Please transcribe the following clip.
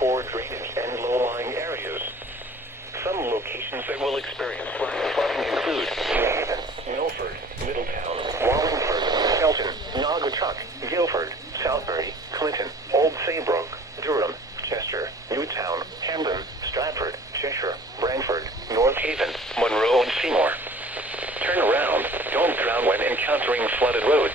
poor drainage and low-lying areas. Some locations that will experience flooding include New Haven, Milford, Middletown, Wallingford, Shelton, Naugatuck, Guilford, Southbury, Clinton, Old Saybrook, Durham, Chester, Newtown, Camden, Stratford, Cheshire, Brantford, North Haven, Monroe, and Seymour. Turn around. Don't drown when encountering flooded roads.